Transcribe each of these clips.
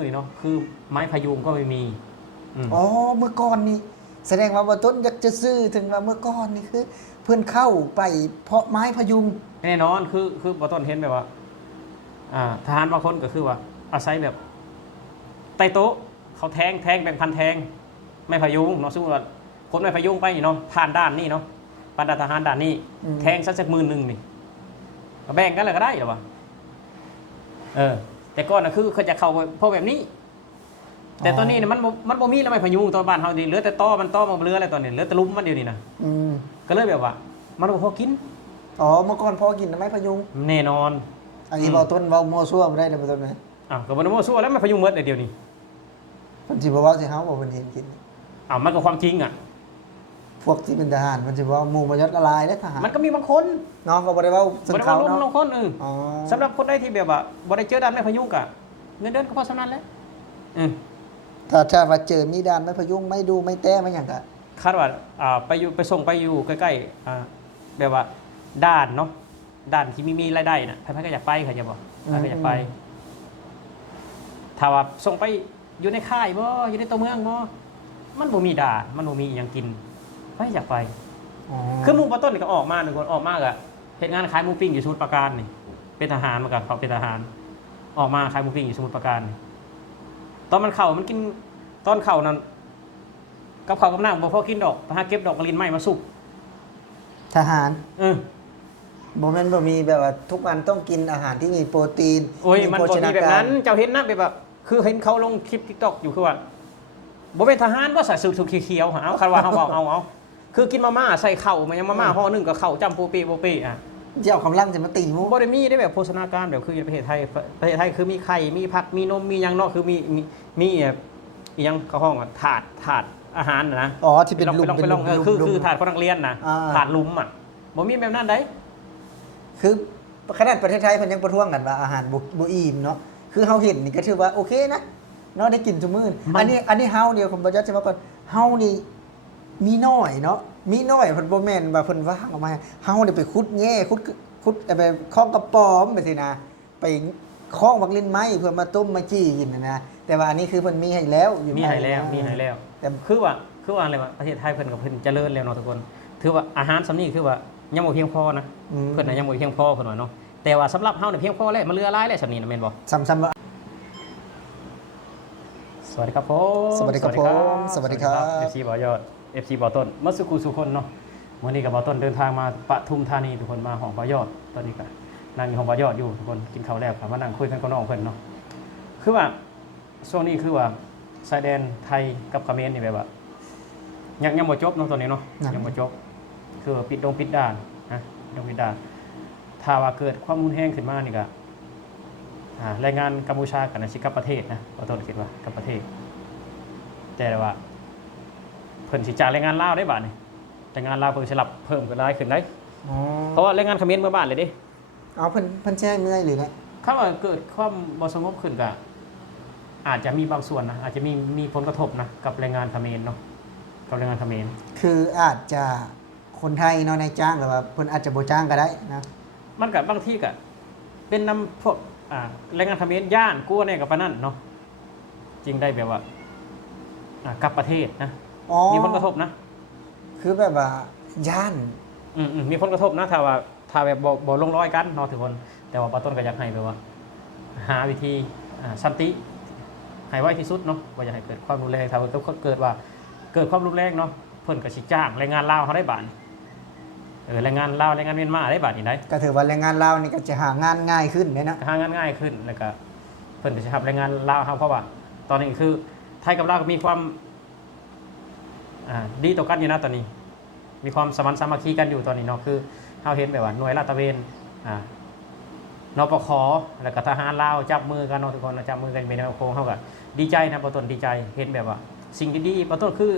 อนี่เนาะคือไม้พยุงก็ไม่มีอ๋อเมื่อก่อนนี่แสดงว่าบ่ต้นอยากจะซื้อถึงว่าเมื่อก่อนนี่คือ เพื่อนเข้าไปเพาะไม้พยุงแน่นอนคือบ่ต้นเห็นแบบว่าทหารบางคนก็คือว่าอาศัยแบบใต้โต๊ะเขาแทงแบ่งพันแทงไม่พยุงเนาะสมมุติว่าคนไม่พยุงไปนี่เนาะผ่านด้านนี้เนาะผ่านด่านทหารด่านนี้แทงสัก10,000นี่ก็แบ่งกันเลยก็ได้หรอวะแต่ก่อนนะคือเขาจะเข้าเพราะแบบนี้ แต่ตอนนี้เนี่ยมันบ่มีแล้วไม่พยุงตัวบ้านเฮาดีเหลือแต่ต้อมันเรืออะไรตอนนี้เหลือแต่ลุ่มมันเดียวนี่นะก็เลยแบบว่ามันบ่พอกินอ๋อเมื่อก่อนพอกินไม้พยุงแน่นอนอันนี้บ่ต้นเว้ามั่วซั่วบ่ได้เด้อบ่ต้นนะก็บ่ได้มั่วซั่วแล้วไม่พยุงหมดเดียวนี้เพิ่นสิบ่เว้าสิเฮาบ่เพิ่นเห็นกินมันก็ความจริงพวกที่เป็นทหารมันสิว่าหมู่มายศละลายเด้อทหารมันก็มีบางคน น้องก็บ่ได้เว้าซึ่งเขาเนาะบางคนสำหรับคนใดที่แบบว่าบ่ได้เจอด้านไม่พยุงก็เงินเดือนก็พอสำนั้นแหละถ้าว่าเจอมีด้านไม้พยุงไม่ดูไม่แต้ไม่หยังก็คาดว่าไปส่งไปอยู่ใกล้ๆแบบว่าด้านเนาะด้านที่มีรายได้น่ะใครๆก็อยากไปเขาจะบอกใครก็อยากไปถ้าว่าส่งไปอยู่ในค่ายบ่อยู่ในตัวเมืองบ่มันบ่มีด่านมันบ่มีหยังกินใครอยากไปคือหมู่ปต้นก็ออกมา1คนออกมาก็เฮ็ดงานขายหมูปิ้งอยู่สมุทรปราการนี่เป็นทหารมากับเขาเป็นทหารออกมาขายหมูปิ้งอยู่สมุทรปราการนี่ตอนมันเข้ามันกินตอนเข้านั้นกับข้าวกับน้ำบ่พอกินดอกไปหาเก็บดอกมะลินไม้มาสุกทหารบ่แม่นบ่มีแบบว่าทุกวันต้องกินอาหารที่มีโปรตีนมันบ่มีแบบนั้นเจ้าเห็นนะแบบคือเห็นเขาลงคลิป TikTok อยู่คือว่าบ่เป็นทหารบ่ใส่สูทเขียวๆเอาคันว่าเฮาเอาคือกินมาม่าใส่ข้าวมันยังมาม่าห่อนึงกับข้าวจำโปเป้เจ้ากํลังจะมาตีหมู่บ่ได้มีได้แบบโภชนาการแบบคือประเทศไทยคือมีไข่มีผักมีนมมีหยังเนาะคือมีอีหยังเขาห้องถาดอาหารนะอ๋อที่เป็นลุมไปลองคือถาดคนนักเรียนนะถาดลุมบ่มีแบบนั้นได้คือขนาดประเทศไทยเพิ่นยังประท้วงกันว่าอาหารบ่อิ่มเนาะคือเฮาเห็นนี่ก็ถือว่าโอเคนะเนาะได้กินทุกมื้ออันนี้เฮาเดียวผมบ่อยากจะว่าก่อนเฮานี่มีน้อยเนาะมีน้อยเพิ่นบ่แม่นว่าเพิ่นว่างออกมาเฮานี่ไปขุดแง่ขุดไปคล้องกระป๋อมไปสินะไปคล้องบักลิ้นไม้เพื่อมาต้มมาจี้กินนะแต่ว่าอันนี้คือเพิ่นมีให้แล้วมีให้แล้วแต่คือว่าอะไรวะประเทศไทยเพิ่นก็เพิ่นเจริญแล้วเนาะทุกคนถือว่าอาหารสำนี้คือว่ายังบ่เพียงพอนะเพิ่นน่ะยังบ่เพียงพอเพิ่นว่าเนาะแต่ว่าสำหรับเฮาเนี่ยเพียงพอแล้วมันเหลือหลายแล้วสำนี้นะแม่นบ่ซ้ำสวัสดีครับผม สวัสดีครับผมสวัสดีครับ FC บ่อยอด FC บ่ต้นมาสุขุสุคนเนาะวันนี้กับบ่ต้นเดินทางมาปทุมธานีทุกคนมาห้องบ่อยอดตอนนี้ก็นั่งอยู่ห้องบ่อยอดอยู่ทุกคนกินข้าวแล้วครับมานั่งคุยกันกับน้องเพิ่นเนาะคือว่าช่วงนี้คือว่าชายแดนไทยกับเขมรนี่แบบว่ายังบ่จบเนาะตอนนี้เนาะยังบ่จบคือปิดด่านนะปิดด่านถ้าว่าเกิดความรุนแรงขึ้นมานี่ก็รายงานกัมพูชากับสิกับประเทศนะบ่ต้นคิดว่ากับประเทศแต่ว่าเพิ่นสิจ่ายแรงงานลาวได้บาดนี่แรงงานลาวเพิ่นสิรับเพิ่มขึ้นหลายขึ้นได้เพราะว่าแรงงานเขมรเมื่อบ้านเลยเด้เอาเพิ่นแจ้งเมื่อยหรือไงถ้าว่าเกิดความบ่สงบขึ้นก็อาจจะมีบางส่วนนะอาจจะมีผลกระทบนะกับแรงงานเขมรเนาะกับแรงงานเขมรคืออาจจะคนไทยเนาะนายจ้างหรือว่าเพิ่นอาจจะบ่จ้างก็ได้นะมันก็บางทีก็เป็นนำพวกแรงงานเขมรย่านกลัวเนี่ยกับปานนั้นเนาะจริงได้แบบว่ากลับประเทศนะมีผลกระทบนะคือแบบว่าย่านมีผลกระทบนะถ้าแบบบ่ลงรอยกันเนาะทุกคนแต่ว่าปาต้นก็อยากให้แบบว่าหาวิธีสันติให้ไว้ที่สุดเนาะว่าอย่าให้เกิดความรุนแรงถ้าเกิดความรุนแรงเนาะเพิ่นก็สิจ้างแรงงานลาวเขาได้บาดแรงงานลาวแรงงานเมียนมาได้บาดนี่ได้ก็ถือว่าแรงงานลาวนี่ก็จะหางานง่ายขึ้นเนาะหางานง่ายขึ้นแล้วก็เพิ่นก็สิรับแรงงานลาวเพราะว่าตอนนี้คือไทยกับลาวก็มีความดีต่อกันอยู่นะตอนนี้มีความสมัครสามัคคีกันอยู่ตอนนี้เนาะคือเฮาเห็นแบบว่าหน่วยลาดตระเวนนปขแล้วก็ทหารลาวจับมือกันเนาะทุกคนจับมือกันเป็นแนวโค้งเฮาก็ดีใจนะปต้นดีใจเห็นแบบว่าสิ่งดีๆปต้นคือ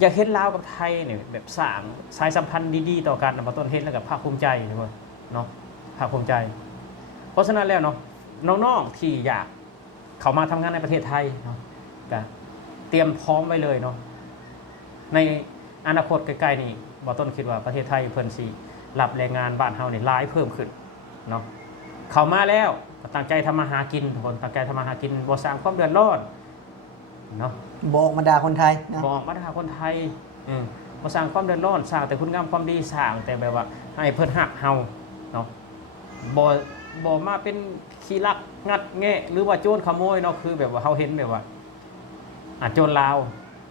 อยากเห็นลาวกับไทยเนี่ยแบบสร้างสายสัมพันธ์ดีๆต่อกันนะปต้นเห็นแล้วก็ภาคภูมิใจทุกคนเนาะภาคภูมิใจเพราะฉะนั้นแล้วเนาะน้องๆที่อยากเข้ามาทำงานในประเทศไทยเนาะก็เตรียมพร้อมไว้เลยเนาะในอนาคตใกล้ๆนี่บ่ต้นคิดว่าประเทศไทยเพิ่นสิรับแรงงานบ้านเฮานี่หลายเพิ่มขึ้นเนาะเข้ามาแล้ว ตั้งใจทำมาหากินทุกคนตั้งใจทำมาหากินบ่สร้างความเดือดร้อนเนาะ บอกมาด่าคนไทยนะ บอกมาหาคนไทยบ่สร้างความเดือดร้อนสร้างแต่คุณงามความดีสร้างแต่แบบว่าให้เพิ่นฮักเฮาเนาะบ่มาเป็นขี้ลักงัดแงะหรือว่าโจรขโมยเนาะคือแบบว่าเฮาเห็นแบบว่าโจรลาว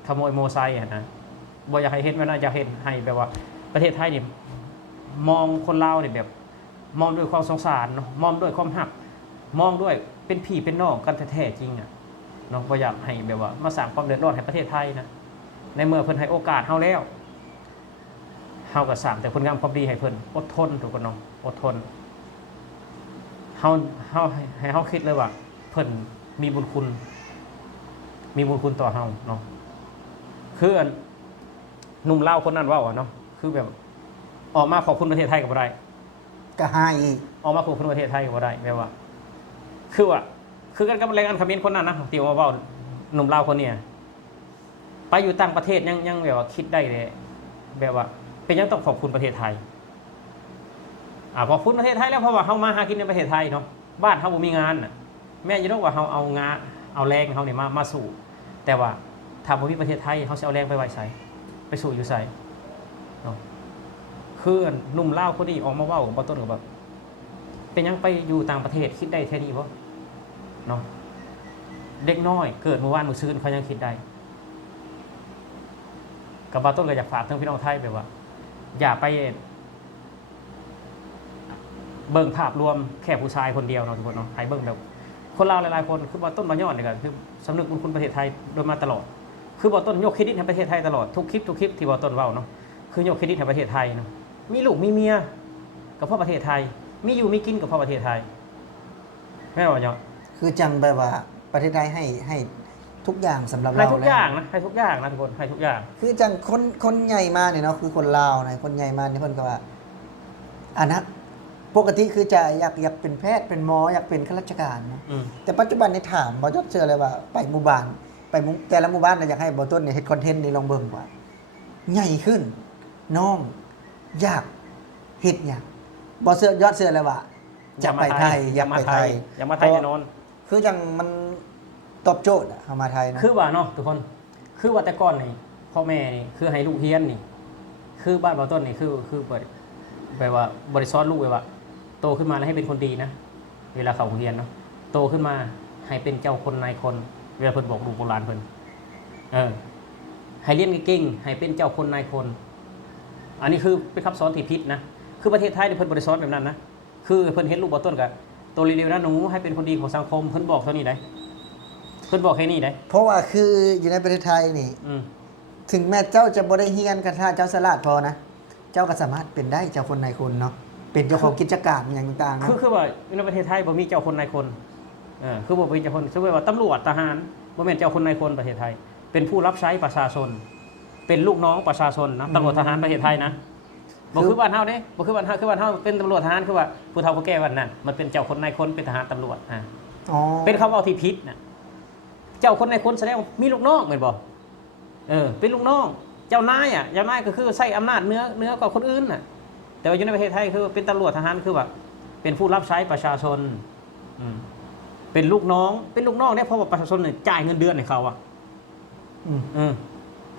ขโมยโมไซค์นะบ่อยากให้เห็นแบบนั้นอยากเห็นให้แบบว่าประเทศไทยนี่มองคนลาวนี่แบบมองด้วยความสงสารเนาะมองด้วยความฮักมองด้วยเป็นพี่เป็นน้องกันแท้ๆจริงอ่ะเนาะบ่อยากให้แบบว่ามาสร้างความเดือดร้อนให้ประเทศไทยนะในเมื่อเพิ่นให้โอกาสเฮาแล้วเฮาก็สร้างแต่คุณงามความดีให้เพิ่นอดทนทุกคนเนาะอดทนเฮาให้เฮาคิดเลยว่าเพิ่นมีบุญคุณต่อเฮาเนาะคือหนุ่มลาวคนนั้นเว้าเนาะคือแบบออกมาขอบคุณประเทศไทยก็บ่ได้ ก็ให้อีก ออกมาขอบคุณประเทศไทยก็บ่ได้แบบว่าคือกันกับแรงงานเขมรคนนั้นนะที่ว่าเว้าหนุ่มลาวคนเนี้ยไปอยู่ต่างประเทศยังแบบว่าคิดได้เลยแบบว่าเป็นยังต้องขอบคุณประเทศไทยขอบคุณประเทศไทยแล้วเพราะว่าเฮามาหากินในประเทศไทยเนาะบ้านเฮาบ่มีงานน่ะแม่นอยู่ดอกว่าเฮาเอางานเอาแรงเฮานี่มาสู่แต่ว่าถ้าบ่มีประเทศไทยเฮาสิเอาแรงไปไว้ไสไปสู่อยู่ไสเนาะคือหนุ่มลาวคนนี้ออกมาเว้าบ่ต้นก็แบบเป็นยังไปอยู่ต่างประเทศคิดได้แท้นี้บ่เนาะเด็กน้อยเกิดเมื่อวานมื้อซื่นเขายังคิดได้กับบ่ต้นก็อยากฝากถึงพี่น้องไทยแบบว่าอย่าไปเบิ่งภาพรวมแค่ผู้ชายคนเดียวเนาะทุกคนเนาะให้เบิ่งแบบคนลาวหลายๆคนคือบ่ต้นบ่ย้อนนี่ก็คือสำนึกบุญคุณประเทศไทยโดยมาตลอดคือบ่ต้นยกเครดิตให้ประเทศไทยตลอดทุกคลิปที่บ่ต้นเว้าเนาะคือยกเครดิตให้ประเทศไทยเนาะมีลูกมีเมียก็เพราะประเทศไทยมีอยู่มีกินก็เพราะประเทศไทยแม่นบ่ย้อน คือจังแบบว่าประเทศไทยให้ทุกอย่างสำหรับ ให้ เรา ทุกอย่างนะให้ทุกอย่างนะทุกคนให้ทุกอย่าง คือจังคนใหญ่มาเนี่ยเนาะคือคนลาวนะคนใหญ่มาเนี่ยเพิ่นก็ว่าอันนั้นปกติคือจะอยากเป็นแพทย์เป็นหมออยากเป็นข้าราชการนะ แต่ปัจจุบันในถามบ่ยศเชื่อเลยว่าไปหมู่บ้านไปแต่ละหมู่บ้านน่ะอยากให้บ่ต้นเนี่ยเฮ็ดคอนเทนต์นี่ลองเบิ่งว่าใหญ่ขึ้นน้องอยากเฮ็ดหยังบ่เชื่อยอดเชื่อเลยว่าจะไปไทยอยากไปไทย อยากมาไทยแน่นอน คือจังมันตอบโจทย์อะเข้ามาไทยนะ คือว่าเนาะทุกคนคือว่าแต่ก่อนนี่พ่อแม่นี่คือให้ลูกเฮียนนี่คือบ้านบ่ต้นนี่คือเปิดแบบว่าบริสอนลูกไว้ว่าโตขึ้นมาแล้วให้เป็นคนดีนะเวลาเขาโรงเรียนเนาะโตขึ้นมาให้เป็นเจ้าคนนายคนเวลาเพิ่นบอกลูกโบราณเพิ่นให้เรียนเก่งๆให้เป็นเจ้าคนนายคน อันนี้คือเป็นคำสอนที่ผิดนะคือประเทศไทยนี่เพิ่นบริสอนแบบนั้นนะคือเพิ่นเห็นลูกบ่ต้นก็โตเร็วๆนะหนูให้เป็นคนดีของสังคมเพิ่นบอกเท่านี้ได้เพิ่นบอกแค่นี้ได้ เพราะว่าคืออยู่ในประเทศไทยนี่ ถึงแม้เจ้าจะบ่ได้เฮียนกันถ้าเจ้าฉลาดพอนะ เจ้าก็สามารถเป็นได้เจ้าคนนายคนเนาะเป็นเจ้าของกิจการอย่างต่างๆนะ คือว่าในประเทศไทยบ่มีเจ้าคนนายคนคือบ่มีเจ้าคนสมมุติว่าตำรวจทหารบ่แม่นเจ้าคนนายคนประเทศไทย เป็นผู้รับใช้ประชาชน เป็นลูกน้องประชาชนนะตำรวจทหารประเทศไทยนะบ่คือบ้านเฮาเด้บ่คือบ้านเฮาคือบ้านเฮาเป็นตำรวจทหารคือว่าผู้เฒ่าผู้แก่วันนั้นมันเป็นเจ้าคนนายคนเป็นทหารตำรวจอ๋อ เป็นคำเว้าที่ผิดน่ะเจ้าคนนายคนแสดงว่ามีลูกน้องแม่นบ่เป็นลูกน้องเจ้านายเจ้านายก็คือใช้อำนาจเหนือกว่าคนอื่นน่ะแต่ว่าอยู่ในประเทศไทยคือเป็นตำรวจทหารคือว่าเป็นผู้รับใช้ประชาชนเป็นลูกน้องเนี่ยเพราะว่าประชาชนเนี่ยจ่ายเงินเดือนให้เขา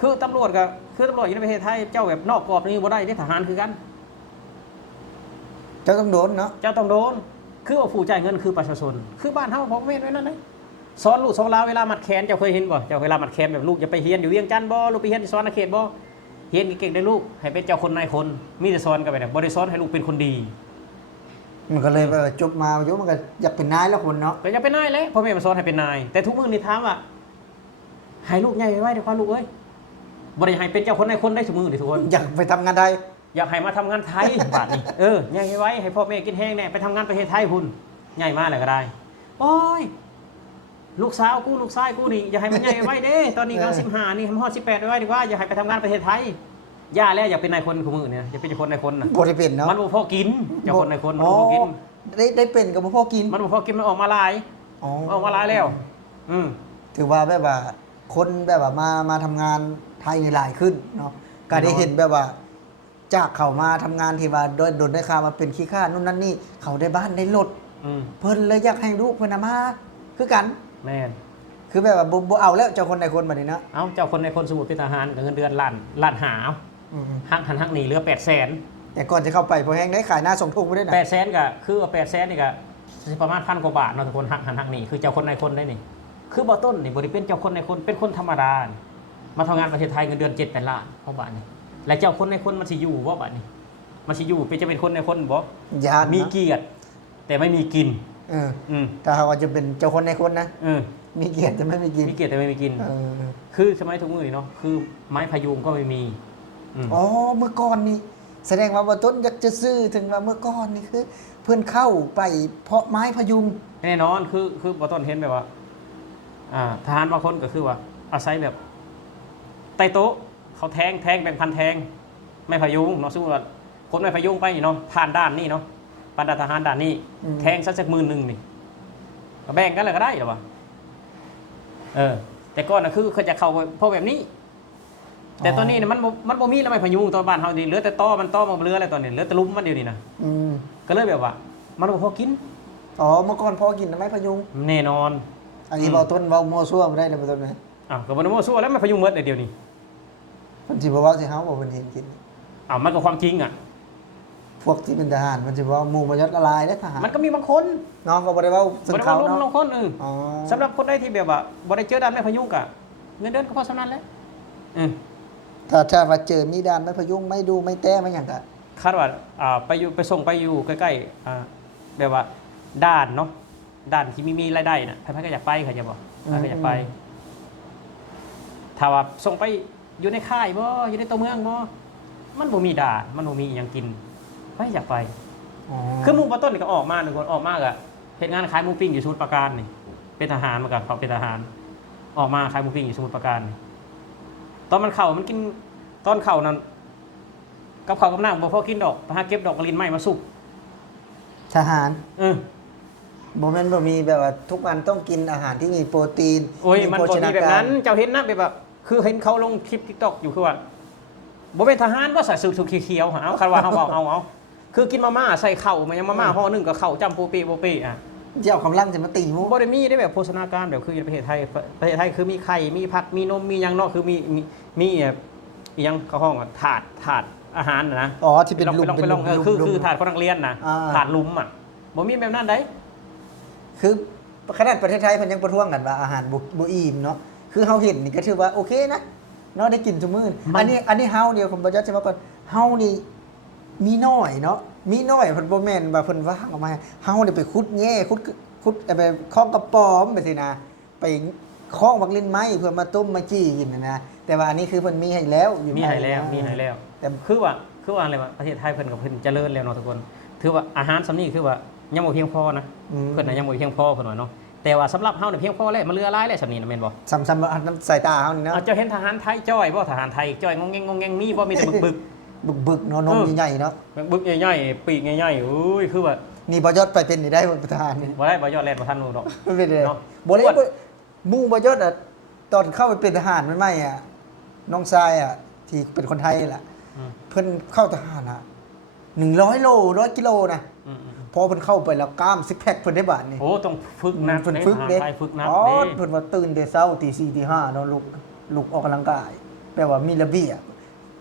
คือตำรวจอยู่ในประเทศไทยเจ้าแบบนอกกรอบนี่บ่ได้ได้ทหารคือกัน เจ้าต้องโดนเนาะ เจ้าต้องโดนคือว่าผู้จ่ายเงินคือประชาชนคือบ้านเฮาบ่แม่นไว้นั่นเลยสอนลูกสอนหลานเวลามัดแขนเจ้าเคยเห็นบ่เจ้าเวลามัดแขนแบบลูกจะไปเรียนอยู่เวียงจันทน์บ่ลูกไปเรียนที่สวรรณเขตบ่เรียนเก่งๆได้ลูกให้เป็นเจ้าคนนายคนมีแต่สอนกันไปเนี่ยบ่ได้สอนให้ลูกเป็นคนดี มันก็เลยจบมาโยมมันก็อยากเป็นนายแล้วคนเนาะ ก็อย่าเป็นนายเลยพ่อแม่มาสอนให้เป็นนายแต่ทุกมื้อนี่ถามว่าให้ลูกใหญ่ไว้เด้อครับลูกเอ้ยบ่ได้ให้เป็นเจ้าคนนายคนได้ทุกมื้อนี่ทุกคน อยากไปทำงานไทย อยากให้มาทำงานไทย บาดนี้ใหญ่ไว้ให้พ่อแม่กินแห้งแน่ไปทำงานประเทศไทยพุ่นใหญ่มาแล้วก็ได้โอ้ยลูกสาวกูลูกชายกูนี่อย่าให้มันใหญ่ไว้เด้ตอนนี้กำลัง15นี่ฮอด18ไว้ดีกว่าอย่าให้ไปทำงานประเทศไทยย่าแล้วอยากเป็นนายคนของมื้อเนี่ยอย่าเป็นเจ้าคนนายคนน่ะ บ่ได้เป็นเนาะ มันบ่พอกินเจ้าคนนายคนมันบ่พอกิน ได้เป็นกับพ่อกิน มันบ่พอกินมันออกมาหลาย อ๋อ ออกมาหลายแล้วถือว่าแบบว่าคนแบบว่ามาทำงานไทยในหลายขึ้นเนาะก็ได้เห็นแบบว่า จากเขามาทำงานที่ว่าโดนได้ข่าวมาเป็นขี้ข้านู่นนั่นนี่เขาได้บ้านได้รถ เพิ่นเลยอยากให้ลูกเพิ่นน่ะมาคือกัน แม่น คือแบบว่าบ่เอาแล้วเจ้าคนในคนบัดนี้เนาะ เอ้าเจ้าคนในคนสมุทรเป็นทหารกับเงินเดือนล้านหา อืม หักหนีเหลือ800,000 แต่ก่อนจะเข้าไปพอแห้งได้ขายหน้าส่งทุกไปด้วยนะ 800,000ก็คือว่า800,000นี่ก็สิประมาณ1,000 กว่าบาทเนาะทุกคนหักหนีคือเจ้าคนในคนได้นี่คือบ่ต้นนี่บ่ได้เป็นเจ้าคนในคนเป็นคนธรรมดานี่มาทำงานประเทศไทยเงินเดือน7-8 ล้านเพราะบาทนี่และเจ้าคนในคนมันสิอยู่บ่บาทนี่มันสิอยู่เป็นคนในคนบ่ ยาน มี เนาะ เกียรติแต่ไม่มีกิน เออ อืม ถ้าเขาว่าจะเป็นเจ้าคนในคนนะ เออ มีเกียรติจะไม่มีกิน มีเกียรติแต่ไม่มีกิน เออ คือสมัยทุกมื้อนี่เนาะคือไม้พยุงก็ไม่มีม อ๋อเมื่อก่อนนี่แสดงว่าต้นอยากจะซื้อถึงว่าเมื่อก่อนนี่คือ เพื่อนเข้าไปเพาะไม้พยุง แน่นอนคือบ่ต้นเห็นแบบว่าทหารบางคนก็คือว่าอาศัยแบบใต้โต๊ะเขาแทงแบ่งพันแทงไม่พยุงเนาะสมมุติว่าคนไม่พยุงไปนี่เนาะผ่านด้านนี้เนาะผ่านด้านทหารด้านนี้แทงสัก10,000นี่ก็แบ่งกันเลยก็ได้หรอวะแต่ก่อนน่ะคือเขาจะเข้าเพราะแบบนี้ แต่ตอนนี้เนี่ยมันบ่มีแล้วไม่พยุงตอนบ้านเฮาดิเหลือแต่ต้อมันเรืออะไรตอนนี้เหลือแต่ลุ่มมันเดียวนี่นะ อืม ก็เลยแบบว่า มันบ่พอกิน อ๋อเมื่อก่อนพอกินไม้พยุง แน่นอน อันนี้เบาต้นเบามัวซั่วไม่ได้เลยเบาต้นไหม ก็บ่ได้มั่วซั่วแล้วไม่พยุงหมดเดี๋ยวนี้ มันสิบอกว่าสิเฮาบอกเป็นเห็นกิน มันก็ความจริงอ่ะ พวกที่เป็นทหารมันจะว่าหมู่มายศละลายได้ทหาร มันก็มีบางคน น้องก็บ่ได้เว้าซึ่ง บ่ได้ เขา ว่าล้ม เนาะ บางคนอ๋อ สำหรับคนได้ที่แบบว่าบ่ได้เจอด้านไม่พยุงกะเงินเดือนก็พอสำนั้นแหล้ว ถ้าว่าเจอมีดานไม้พยุงไม่ดูไม่แต้ไม่หยังกะ คาดว่าไปส่งไปอยู่ใกล้ๆแบบว่าด้านเนาะด้านที่มีรายได้น่ะใครๆก็อยากไปใครจะบอกใครก็อยากไปถ้าว่าส่งไปอยู่ในค่ายบ่อยู่ในตัวเมืองบ่มันบ่มีด่านมันบ่มีอิหยังกินใครอยากไป คือหมู่ปต้นนี่ก็ออกมาหนึ่งคนออกมากอะเหตุงานขายหมูปิ้งอยู่สมุทรปราการนี่เป็นทหารมากับเขาเป็นทหารออกมาขายหมูปิ้งอยู่สมุทรปราการนี่ตอนมันเข่ามันกินตอนเข่านั้นกับเขาวกับน้ำบ่พอกินดอกไปหาเก็บดอกกระลินไม้มาสุก ทหาร บ่แม่นบ่มีแบบว่าทุกวันต้องกินอาหารที่มีโปรตีน โอ้ยมัน โภ บ่ ช มี นา แบบ การ นั้นเจ้าเห็นนะแบบคือเห็นเขาลงคลิป TikTok อยู่คือว่าบ่เป็นทหารว่าใส่สูทเขียวๆหาเอาคันว่าเฮาเอาคือกินมาม่าใส่ข้าวมันยังมาม่าห่อนึงกับข้าวจ้ำโปเป้อ่ะ เจ้าកម្លាំងจะมาตีหมู บ่ได้มีได้แบบโภชนาการแบบคือในประเทศไทยคือมีไข่มีผักมีนมมีหยังเนาะคือมีอีหยังเขาห้องอะถาดอาหารนะ อ๋อที่เป็นลุม ไปลองคือถาดคนนักเรียนนะถาดลุมอ่ะบ่มีแบบนั้นได้ คือขนาดประเทศไทยเพิ่นยังประท้วงกันว่าอาหารบ่อิ่มเนาะคือเฮาเห็นนี่ก็ถือว่าโอเคนะเนาะได้กินทุกมื้ออันนี้เฮาเดียวผมบ่จะว่าก่อนเฮานี่มีน้อยเนาะมีน้อยเพิ่นบ่แม่นว่าเพิ่นว่างออกมาเฮานี่ไปขุดแง่ขุดไปคล้องกระป๋อมไปสินะไปคล้องบักลิ้นไม้เพื่อมาต้มมาจี้กินนะแต่ว่าอันนี้คือเพิ่นมีให้แล้วอยู่ มีให้แล้ว แต่ คือว่าอะไรวะประเทศไทยเพิ่นกับเพิ่นเจริญแล้วเนาะทุกคนถือว่าอาหารสำนี้คือว่ายังบ่เพียงพอนะเพิ่นน่ะยังบ่เพียงพอเพิ่นว่าเนาะแต่ว่าสำหรับเฮาเนี่ยเพียงพอแล้วมันเหลือหลายแล้วสำนี้นะแม่นบ่ ซ้ำๆสายตาเฮานี่เนาะ เจ้าเห็นทหารไทยจ้อยบ่ทหารไทยจ้อยงงแงงมีบ่มีแต่บึก บึกๆเนาะนมใหญ่ๆเนาะ บึกใหญ่ๆปีกใหญ่ๆอุ้ยคือว่า นี่บ่ยศไปเป็นนี่ได้บ่ประธานนี่ บ่ได้บ่ยอดแล่นบ่ทันหนูดอก ไม่เป็นไร เนาะ บ่ได้บ่หมู่บ่ยศอ่ะตอนเข้าไปเป็นทหารใหม่ๆอ่ะน้องชายอ่ะที่เป็นคนไทยแหละเพิ่นเข้าทหารอ่ะ100โล100กิโลนะพอเพิ่นเข้าไปแล้วกล้ามซิกแพคเพิ่นได้บาดนี่ โอ้ต้องฝึกนะ เพิ่นฝึกเด้ ไทยฝึกนะ อ๋อ เด้ เพิ่นว่าตื่นแต่เช้าตี4ตี5เนาะลุกออกกำลังกายแปลว่ามีระเบียบ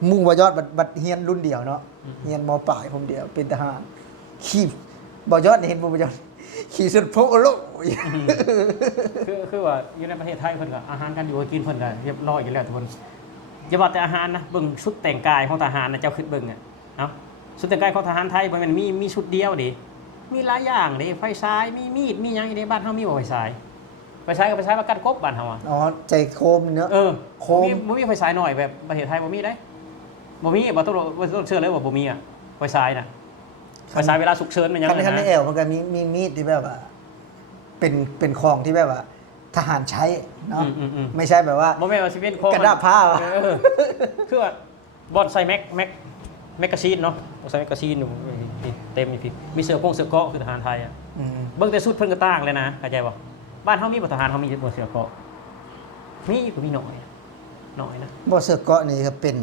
หมู่บ่ยศบัดเฮียนรุ่นเดียวเนาะเฮียนมปลายผมเดียวเป็นทหารขี่บ่ยศเห็นบ่ยศขี่สุดโพโล คือว่าอยู่ในประเทศไทยเพิ่นก็อาหารการอยู่กินเพิ่นก็เรียบร้อยอยู่แล้วทุกคนอย่าว่าแต่อาหารนะเบิ่งชุดแต่งกายของทหารนะเจ้าคิดเบิ่งอ่ะเอ้าชุดแต่งกายของทหารไทยบ่แม่นมีชุดเดียวดิมีหลายอย่างดิไฟฉายมีมีดมีหยังอีในบ้านเฮามีบ่ไฟฉายไฟฉายก็ไฟฉายมากัดกบบ้านเฮาอ่ะ อ๋อใจโคมเนาะ โคม บ่มีไฟฉายหน่อยแบบประเทศไทยบ่มีได้บ่มีบ่ต้องเชื่อเลยว่าบ่มีอ่ะไฟฉายน่ะไฟฉายเวลาฉุกเฉินมันยัง คันในแอลมันก็มีมีดที่แบบว่าเป็นของที่แบบว่า ทหารใช้เนาะไม่ใช่แบบว่า บ่แม่นว่าสิเป็นของ กระดาษผ้า คือว่าบอลใส่แม็กกาซีนเนาะใส่แม็กกาซีนอยู่เต็มอยู่พี่มีเสื้อเสื้อเกราะคือทหารไทยอ่ะเบิ่งแต่ชุดเพิ่นก็ต่างเลยนะเข้าใจบ่บ้านเฮามีบ่ทหารเฮามีบ่เสื้อเกราะมีก็มีน้อยนะ บ่เสือเกาะนี่ก็เป็น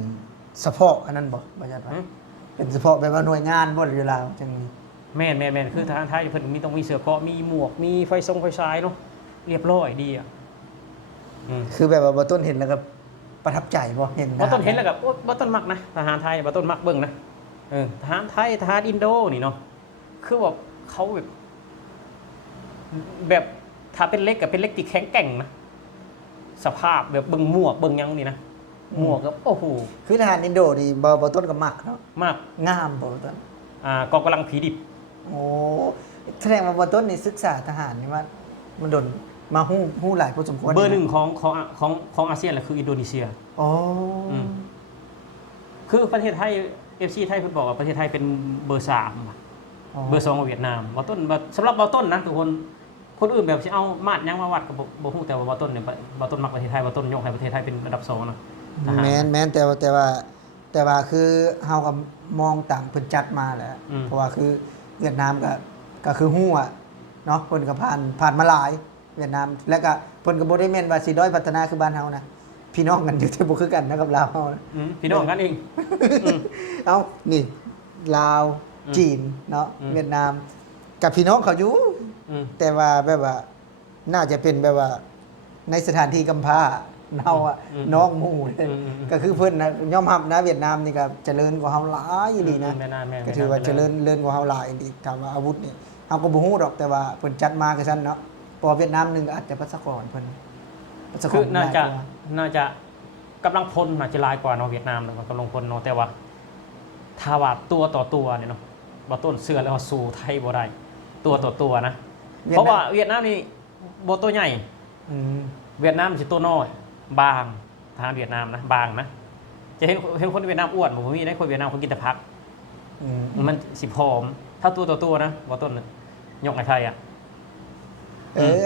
เฉพาะอันนั้นบ่จัดว่าเป็นเฉพาะแบบว่าหน่วยงานบ่หรือลาวจังมี แม่นคือทหารไทยเพิ่นมีต้องมีเสื้อเกราะมีหมวกมีไฟฉายเนาะเรียบร้อยดีอ่ะคือแบบว่าบ่ต้นเห็นแล้วก็ประทับใจบ่เห็นนะ บ่ต้นเห็นแล้วก็บ่ต้นมักนะทหารไทยบ่ต้นมักเบิ่งนะทหารไทยทหารอินโดนี่เนาะคือว่าเขาแบบถ้าเป็นเล็กก็เป็นเล็กที่แข็งแกร่งนะสภาพแบบเบิ่งหมวกเบิ่งหยังนี่นะหมวกก็โอ้โห คือทหารอินโดนี่บ่ต้นก็มักเนาะ มาก งามบ่ต้น กองกำลังผีดิบ โอ้แสดงว่าบ่ต้นนี่ศึกษาทหารนี่ว่ามันโดนมาฮู้หลายพอสมควร เบอร์หนึ่งของอาเซียนแหละคืออินโดนีเซีย อ๋ออ คือประเทศไทย FC ไทยเพิ่นบอกว่าประเทศไทยเป็นเบอร์3เบอร์2ของเวียดนามบ่ต้นสำหรับบ่ต้นนะทุกคนอื่นแบบสิเอามาดหยังมาวัดก็บ่ฮู้แต่ว่าบ่ต้นเนี่ยบ่ต้นมักประเทศไทยบ่ต้นยกให้ประเทศไทยเป็นอันดับ2นะทหาร แม่นแต่ว่าคือเฮาก็มองตามเพิ่นจัดมาแหละ เพราะว่าคือเวียดนามก็คือฮู้อะเนาะเพิ่นก็ผ่านมาหลายเวียดนามแล้วก็เพิ่นก็บ่ได้แม่นว่าสิด้อยพัฒนาคือบ้านเฮานะพี่น้องกันอยู่แต่บ่คือกันนะกับลาวเฮานะ พี่น้องกันเอง เอ้านี่ลาวจีนเนาะเวียดนามกับพี่น้องเขาอยู่แต่ว่าแบบว่าน่าจะเป็นแบบว่าในสถานที่กำพร้าเนาอะน้องหมู่เลยก็คือเพิ่นนะยอมรับนะเวียดนามนี่ก็เจริญกว่าเฮาหลายอยู่ดีนะ ก็ถือว่าเจริญกว่าเฮาหลายดีถามว่าอาวุธนี่เฮาก็บ่ฮู้ดอกแต่ว่าเพิ่นจัดมาคือซั่นเนาะเพอเวียดนามนึงก็อาจจะประชากรเพิ่นประชากร คือน่าจะ หลยกว่ น่าจะกำลังพลน่าจะหลายกว่าเนาะเวียดนามแล้วก็กำลังพลเนาะแต่ว่าถ้าว่าตัวต่อตัวเนี่ยเนาะบ่ต้นเสื้อแล้วว่าสู้ไทยบ่ได้ตัวต่อตัวนะเพราะว่าเวียดนามนี่บ่ตัวใหญ่ อืม เวียดนามสิตัวน้อยบางทหารเวียดนามนะบางนะจะเห็นคนเวียดนามอ้วนบ่มีได้คนเวียดนามเขากินแต่ผัก อืม มันสิผอมถ้าตัวต่อตัวนะบ่ต้นยกให้ไทยอ่ะ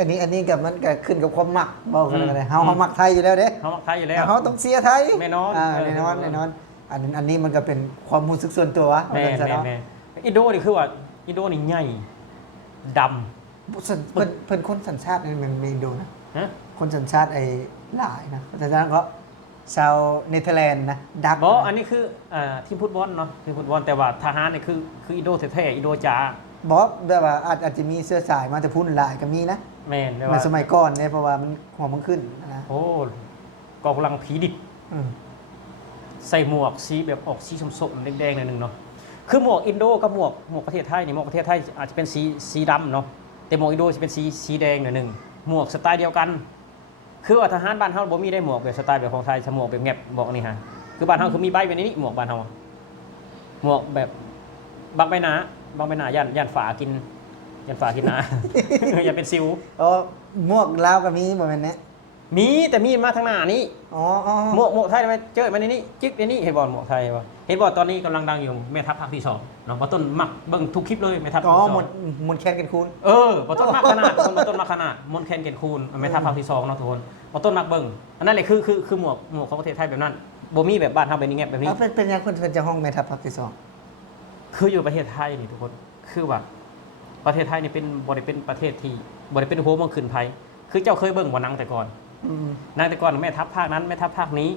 อันนี้กับมันก็ขึ้นกับความมักบอกกันเลยเฮามักไทยอยู่แล้วเด้ เขามักไทยอยู่แล้ว เฮาต้องเสียไทย แน่นอน แน่นอนอันนี้มันก็เป็นความรู้สึกส่วนตัว แม่ ว่าซั่นซะเนาะ อินโดนี่คือว่าอินโดนี่ใหญ่ดำ เพิ่นคนสัญชาตินี่มันมีอินโดนะ ฮะ คนสัญชาติไอ้หลายนะสัญชาติก็ชาวเนเธอร์แลนด์นะดัก บ่อันนี้คือทีมฟุตบอลเนาะทีมฟุตบอลแต่ว่าทหารนี่คืออินโดแท้ๆอินโดจ๋า บอกแบบว่าอาจจะมีเสื้อสายมาแต่พุ่นหลายก็มีนะ แม่นแต่ ใน ว่า สมัยก่อนเนี่ยเพราะว่ามันหัวมันขึ้นนะ โอ้กองกำลังผีดิบ อืม ใส่หมวกสีแบบออกสีส้มๆแดงๆหน่อยหนึงเนาะคือหมวกอินโดกับหมวกประเทศไทยนี่หมวกประเทศไทยอาจจะเป็นสีดำเนาะแต่หมวกอินโดจะเป็นสีแดงหน่อยหนึงหมวกสไตล์เดียวกัน คือว่าทหารบ้านเฮาบ่มีได้หมวกแบบสไตล์แบบของไทยหมวกแบบแงบหมวกนี่ฮะคือบ้านเฮาคือมีใบแบบนี้หมวกบ้านเฮาหมวกแบบบางใบหนาย่านฝากินหนา อย่าเป็นซิว อ๋อหมวกลาวก็มีบ่แม่นแนะ มีแต่มีมาทางหน้านี้ อ๋อ หมวกไทยทำไมเจอมาในนี้จิ๊กในนี้เห็นบอลหมวกไทยวะเห็นบอลตอนนี้กำลังดังอยู่แม่ทัพภาคที่2เนาะบอลต้นมักเบิ่งทุกคลิปเลยแม่ทัพภาค อ๋อ ที่ส หม อง ดแคนกันคูณ บอลต้นมักขนาดบอลต้นมักขนาดมนแคนเกตคูณแม่ทัพภาคที่2เนาะทุกคนบอลต้นมักเบิ่งอันนั้นเลยคือหมวกของประเทศไทยแบบนั้นบ่มีแบบบ้านเฮาเป็นอย่างเงี้ยแบบนี้ เป็นยังคนจะห้องแม่ทัพภาคที่สอง คืออยู่ประเทศไทยนี่ทุกคนคือว่าประเทศไทยนี่เป็นบ่ได้เป็นประเทศที่บ่ได้เป็นโฮมเมืองขึ้นไผคือเจ้าเคยเบิ่งบ่หนังแต่ก่อน นางแต่ก่อนแม่ทัพภาคนั้นแม่ทัพภาคนี้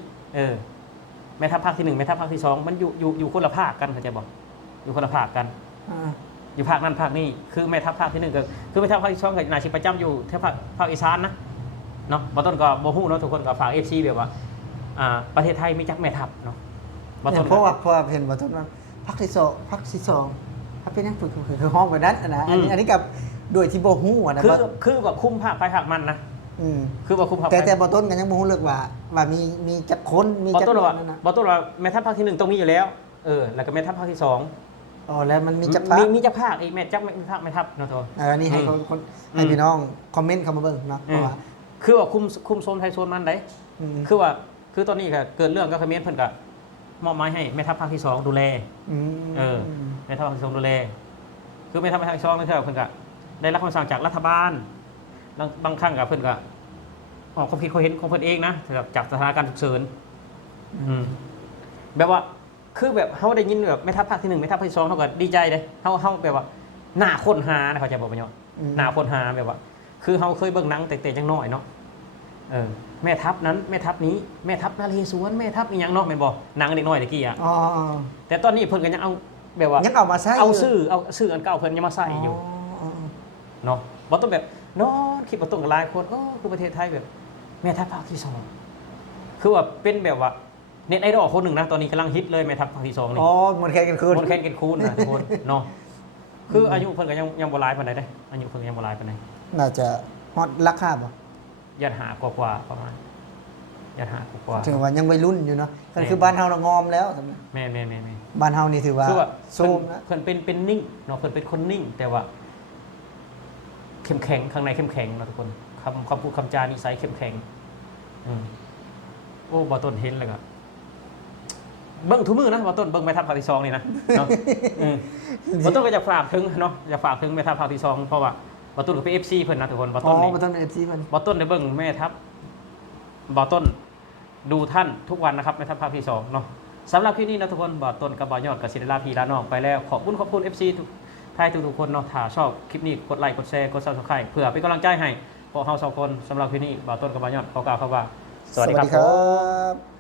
แม่ทัพภาคที่1แม่ทัพภาคที่2มันอยู่คนละภาคกันเขาใจบอกอยู่คนละภาคกัน อยู่ภาคนั้นภาคนี้คือแม่ทัพภาคที่1ก็คือแม่ทัพภาคที่2ก็น่าสิประจำอยู่แถวภาคอีสานนะเนาะบ่ต้นก็บ่ฮู้เนาะทุกคนก็ฝาก FC แบบว่าประเทศไทยมีจักแม่ทัพเนาะบ่ต้น เพราะว่าเห็นบ่ต้นว่าภาคที่2ภาคที่2ถ้าเป็นยังฝึกคือห้องแบบนั้นนะอันนี้กับโดยที่บ่ฮู้นะ คือว่าคุมภาคไปภาคมันนะคือว่าคุมภาค แต่บ่ต้นกันยังบ่ฮู้เลิกว่ามีจักคนมี บ่ จัก ต้นว่า นั่นน่ะ บ่ต้นว่าแม่ทัพภาคที่1ต้องมีอยู่แล้วแล้วก็แม่ทัพภาคที่2 อ๋อแล้วมันมีจักภาค มีจักภาคอีกแม่จักภาคแม่ทัพเนาะโท อันนี้ให้คนให้พี่น้องคอมเมนต์เข้ามาเบิ่งเนาะเพราะว่า คือว่าคุมโซนไทยโซนมันได้คือตอนนี้ก็เกิดเรื่องก็คอมเมนต์เพิ่นก็มอบหมายให้แม่ทัพภาคที่2ดูแลแม่ทัพภาคที่2ดูแลคือแม่ทัพภาคที่2นี่เท่าเพิ่นก็ได้รับคำสั่งจากรัฐบาลบางครั้งก็เพิ่นก็ออกความคิดความเห็นของเพิ่นเองนะจากสถานการณ์ฉุกเฉินแบบว่าคือแบบเฮาได้ยินแบบแม่ทัพภาคที่1แม่ทัพภาคที่2เฮาก็ดีใจเด้เฮาแบบว่าหน้าค้นหานะเขาจะบอกว่าเนี่ยหน้าค้นหาแบบว่า คือเฮาเคยเบิ่งหนังแต่จังน้อยเนาะแม่ทัพนั้นแม่ทัพนี้แม่ทัพนาเรศวรแม่ทัพอีหยังเนาะแม่นบ่หนังเด็กน้อยตะกี้อ่ะแต่ตอนนี้เพิ่นก็ยังเอา แบบว่า ยังเอามาใช้ เอาซื้ออันเก่าเพิ่นยังมาใส่อยู่ เนาะบ่ต้องแบบนอนคิดบ่ต้องกับหลายคนคือประเทศไทยแบบแม่ทัพภาคที่สองคือว่าเป็นแบบว่าเน็ตไอดอลคนหนึ่งนะตอนนี้กำลังฮิตเลยแม่ทัพภาคที่สองนี่ อ๋อมันแค่กันคืน คนแค้นเกณฑ์คูณนะทุกคนเนาะคืออายุเพิ่นก็ยังบ่หลายปานใดเด้อายุเพิ่นก็ยังบ่หลายปานใด น่าจะฮอตราคาบ่ ยันหากว่าๆประมาณยันหากว่า ถือว่ายังวัยรุ่นอยู่เนาะก็คือบ้านเฮาน่ะงอมแล้วสำหรับ แม่ๆ บ้านเฮานี่ถือว่า คือว่า ซูมนะ เพิ่นเป็นนิ่งเนาะเพิ่นเป็นคนนิ่ง แต่ว่าเข้มแข็งข้างในเข้มแข็งเนาะทุกคนคำพูดคำจานิสัยเข้มแข็งโอ้บ่ต้นเห็นแล้วก็เบิ่งทุกมื้อนะบ่ต้นเบิ่งแม่ทัพภาคที่สองนี่นะเนาะบ่ต้นก็จะฝากถึงเนาะอยากฝากถึงแม่ทัพภาคที่สองเพราะว่าบ่ต้นก็เป็น FC เพิ่นนะทุกคนบ่ อ๋ ต้ อน นี่ บ่ต้อง FC มัน บ่ต้นได้เบิ่งแม่ทัพบ่ต้นดูท่านทุกวันนะครับแม่ทัพภาคที่สองเนาะสำหรับคลิปนี้นะทุกคนบ่ต้นกับบ่ยอดกับศิลาพีลาน้องไปแล้วขอบคุณ FC ทุกท่านทุกคนเนาะถ้าชอบคลิปนี้กดไลค์กดแชร์กด Subscribe เพื่อเป็นกำลังใจให้พวกเรา2คนสำหรับคลิปนี้บ่ต้นกับบ่ยอดขอกล่าวคำว่าสวัสดีครับผม บ